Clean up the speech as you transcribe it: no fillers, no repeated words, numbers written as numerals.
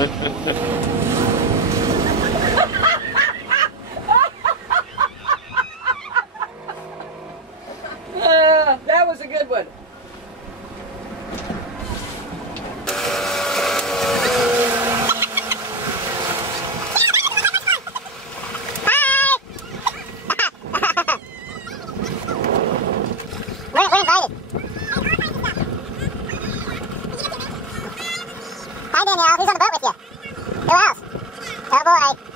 That was a good one. We're invited. Hi, Danielle. Who's on the boat with you? Who else? Oh, boy.